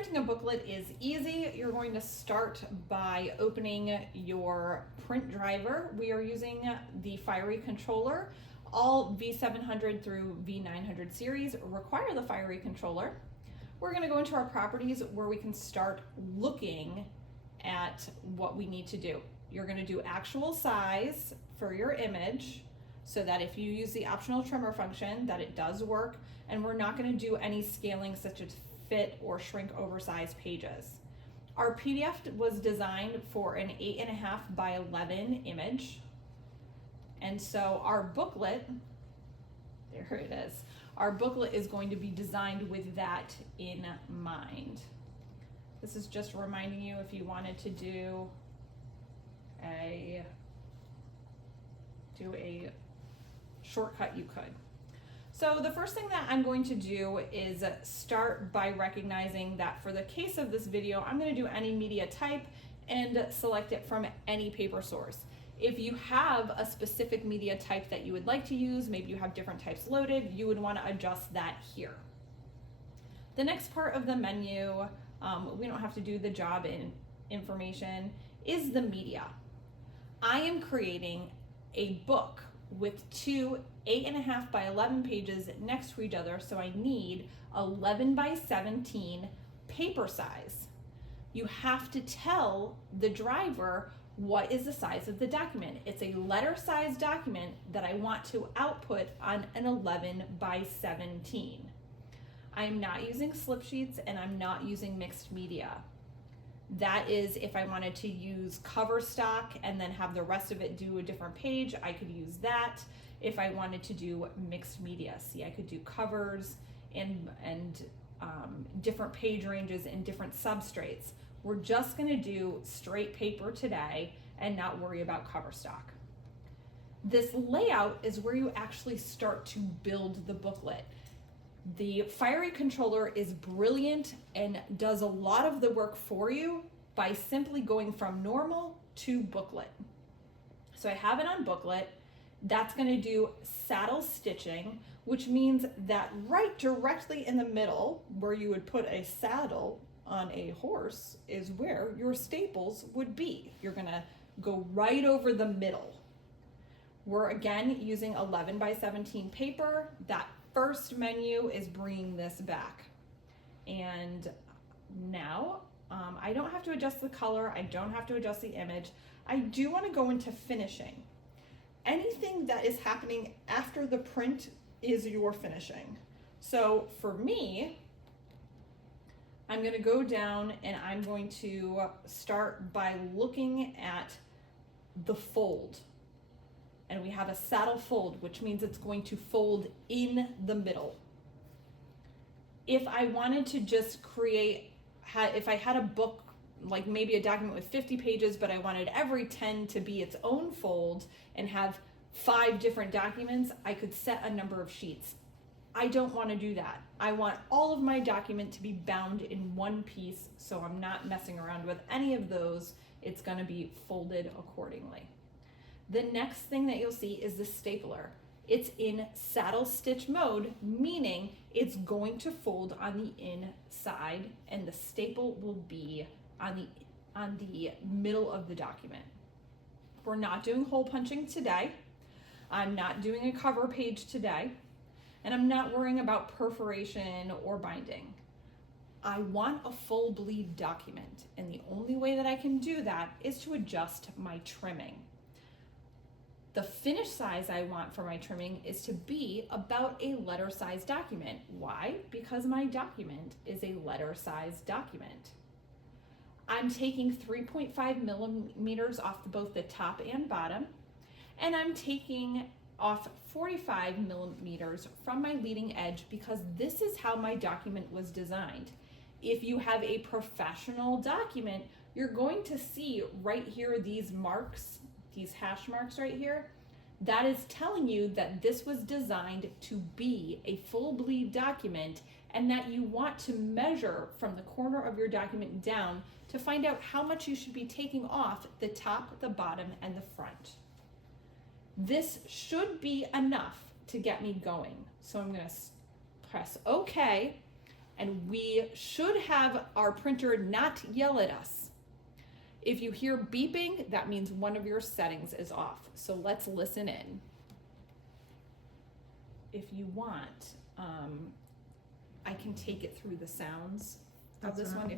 Printing a booklet is easy. You're going to start by opening your print driver. We are using the Fiery controller. All V700 through V900 series require the Fiery controller. We're going to go into our properties where we can start looking at what we need to do. You're going to do actual size for your image so that if you use the optional trimmer function that it does work, and we're not going to do any scaling such as fit or shrink oversized pages. Our PDF was designed for an 8.5 by 11 image. And so our booklet, there it is. Our booklet is going to be designed with that in mind. This is just reminding you if you wanted to do a shortcut, you could. So the first thing that I'm going to do is start by recognizing that for the case of this video, I'm going to do any media type and select it from any paper source. If you have a specific media type that you would like to use, maybe you have different types loaded, you would want to adjust that here. The next part of the menu, we don't have to do the job in information, is the media. I am creating a book with two 8.5 by 11 pages next to each other, so I need 11 by 17 paper size. You have to tell the driver what is the size of the document. It's a letter size document that I want to output on an 11 by 17. I am not using slip sheets and I'm not using mixed media. That is if I wanted to use cover stock and then have the rest of it do a different page, I could use that. If I wanted to do mixed media, see, I could do covers and different page ranges and different substrates. We're just gonna do straight paper today and not worry about cover stock. This layout is where you actually start to build the booklet. The Fiery controller is brilliant and does a lot of the work for you by simply going from normal to booklet. So I have it on booklet. That's going to do saddle stitching, which means that right directly in the middle where you would put a saddle on a horse is where your staples would be. You're going to go right over the middle. We're again using 11 by 17 paper. That first menu is bringing this back. And now I don't have to adjust the color. I don't have to adjust the image. I do want to go into finishing. Anything that is happening after the print is your finishing. So for me, I'm going to go down and I'm going to start by looking at the fold. And we have a saddle fold, which means it's going to fold in the middle. If I wanted to just create, if I had a book, like maybe a document with 50 pages, but I wanted every 10 to be its own fold and have 5 different documents, I could set a number of sheets. I don't want to do that. I want all of my document to be bound in one piece, so I'm not messing around with any of those. It's going to be folded accordingly. The next thing that you'll see is the stapler. It's in saddle stitch mode, meaning it's going to fold on the inside and the staple will be on the middle of the document. We're not doing hole punching today. I'm not doing a cover page today, and I'm not worrying about perforation or binding. I want a full bleed document, and the only way that I can do that is to adjust my trimming. The finish size I want for my trimming is to be about a letter size document. Why? Because my document is a letter size document. I'm taking 3.5 millimeters off both the top and bottom, and I'm taking off 45 millimeters from my leading edge because this is how my document was designed. If you have a professional document, you're going to see right here these marks, these hash marks right here. That is telling you that this was designed to be a full bleed document and that you want to measure from the corner of your document down to find out how much you should be taking off the top, the bottom, and the front. This should be enough to get me going. So I'm going to press OK, and we should have our printer not yell at us. If you hear beeping, that means one of your settings is off. So let's listen in. If you want, I can take it through the sounds of this one.